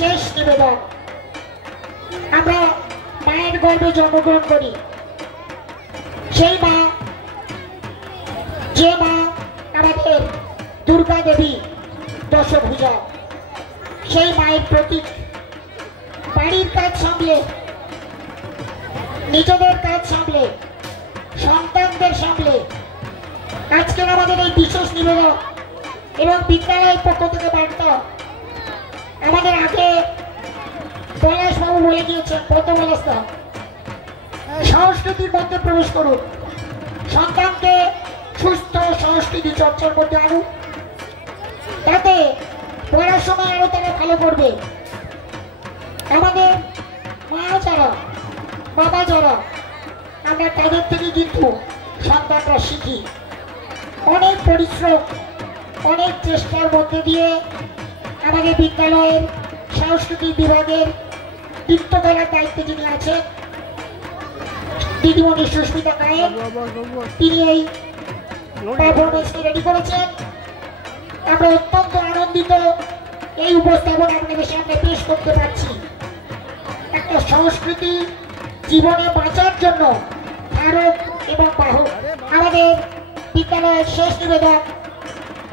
শেষ নিবেদন। আমরা মায়ের গর্ভে জন্মগ্রহণ করি, সেই মা যে মা আমাদের দুর্গা দেবী দশভুজা, সেই মায়ের প্রতীক। বাড়ির কাজ সামলে, নিজেদের কাজ সামলে, সন্তানদের সামলে আজকের আমাদের এই বিশেষ নিবেদন এবং বিদ্যালয়ের পক্ষ থেকে বার্তা। আমাদের আগে পলাশবাবু বলে গিয়েছেন, পদ্মপলাশদা, সংস্কৃতির মধ্যে প্রবেশ করুন, সন্তানকে সুস্থ সংস্কৃতি চর্চার মধ্যে আনুন, তাতে পড়াশোনা আরো তারা ভালো করবে। আমাদের মা যারা, বাবা যারা, আমরা তাদের থেকে কিন্তু সন্তানরা শিখি। অনেক পরিশ্রম, অনেক চেষ্টার মধ্যে দিয়ে আমাদের বিদ্যালয়ের সাংস্কৃতিক বিভাগের নৃত্যকলার দায়িত্বে যিনি আছেন দিদিমণি সুস্মিতা নায়েক, তিনি এই পারফরমেন্সটি রেডি করেছেন। আমরা অত্যন্ত আনন্দিত এই উপস্থাপনা আপনাদের সামনে পেশ করতে পারছি। একটা সংস্কৃতি জীবনে বাঁচার জন্য ধারক এবং বাহক। আমাদের বিদ্যালয়ের শেষ নিবেদন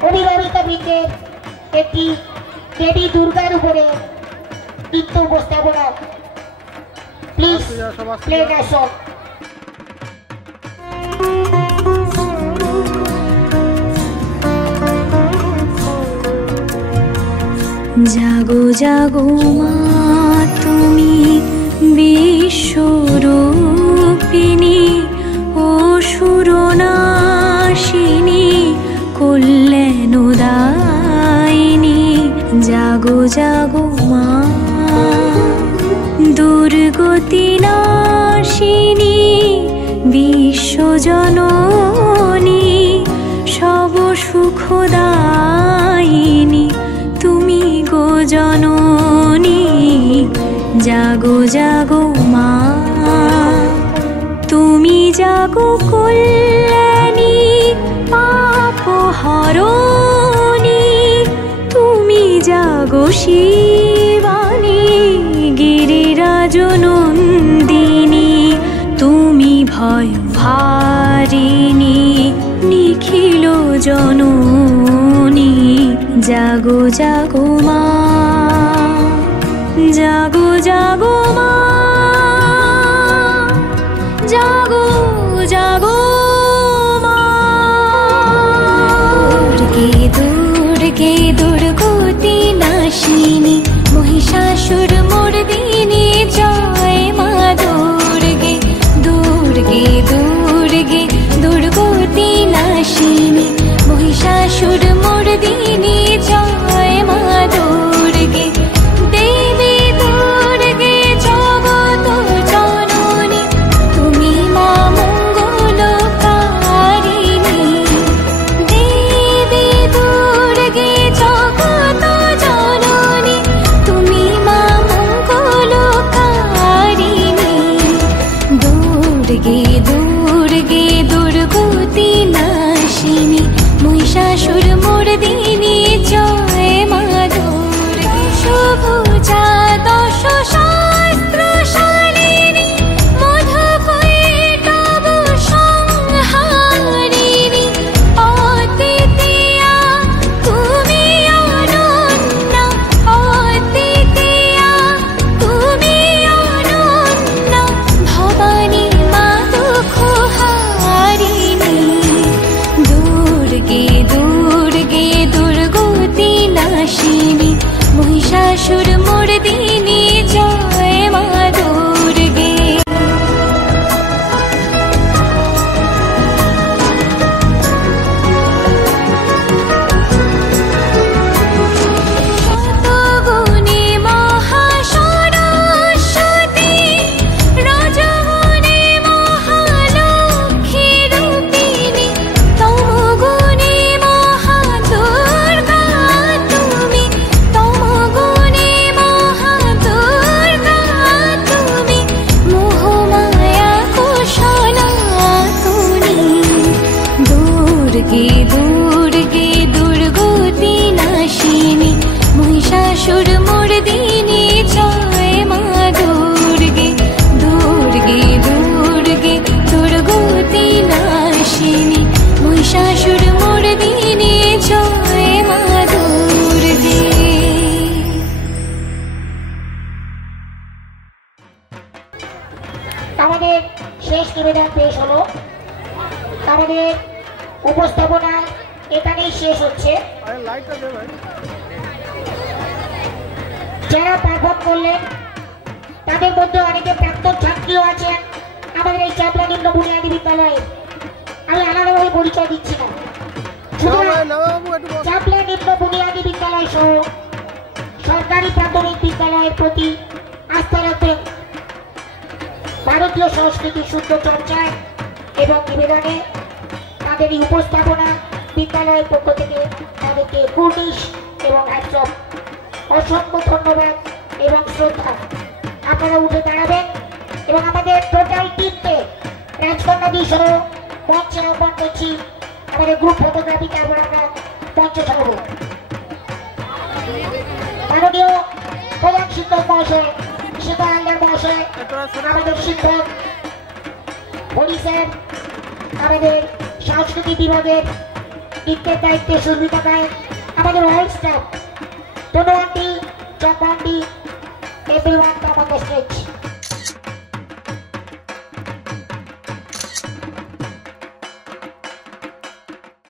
অভিভাবিকা বৃন্দের একটি দেবী দুর্গার উপরে নৃত্য উপস্থাপনা। Please play the song. জাগো জাগো মা তুমি বিশ্বরূপিণী, অসুরনাশিনী, কল্যাণদায়িনী। জাগো জাগো মা দুর্গতি নাশিনী, বিশ্বজননী, সব সুখদায়িনী তুমি গো জননী। জাগো জাগো মা তুমি, জাগো কল্যাণী, পাপহরণী, তুমি জাগো শিবানী, গিরিরাজনন্দিনী, তুমি ভয় ভারিণী, নিখিল জননী। জাগো জাগো মা, জাগো জাগো মা, জাগো জাগো মা। দুর্গে দুর্গে দুর্গতি নাশিনী, মহিষাসুর মর্দিনী, জয় মা দুর্গে। দুর্গে দুর্গে দুর্গতি নাশিনী, মহিষাসুর মর্দিনী, জয় মা দুর্গে। দেবী দুর্গে জগত জননী, তুমি মা মঙ্গলকারিণী। দেবী দুর্গে জগত জননী, উপস্থাপনা এখানেই শেষ হচ্ছে। যারা পারফর্ম করলেন তাদের মধ্যে অনেকে প্রাক্তন ছাত্রীও আছেন আমাদের এই চাপলা নিম্ন বুনিয়াদী বিদ্যালয়ে। আমি আলাদাভাবে পরিচয় দিচ্ছি না, চাপলা নিম্ন বুনিয়াদী বিদ্যালয় সহ সরকারি প্রাথমিক বিদ্যালয়ের প্রতি আস্থা রাখবেন। ভারতীয় সংস্কৃতির শুদ্ধ চর্চায় এবং নিবেদনে তাদের এই উপস্থাপনা বিদ্যালয়ের পক্ষ থেকে তাদেরকে কুর্নিশ এবং হ্যাটসঅফ, অসংখ্য ধন্যবাদ এবং শ্রদ্ধা। আপনারা উঠে দাঁড়াবেন এবং আমাদের টোটাল টিমকে রাজকন্যাদি সহ মঞ্চে আহ্বান করছি। আমাদের গ্রুপ ফটোগ্রাফিতে আমরা মঞ্চে থাকবো। মাননীয় প্রধান শিক্ষক মহাশয়, শিক্ষা হালদার মহাশয়, আমাদের শিক্ষক হরি স্যার, আমাদের সাংস্কৃতিক বিভাগের নৃত্যের দায়িত্বে সুস্মিতা গায়ে, আমাদের all staff, Tanu aunty, Champa aunty, everyone come on the stage.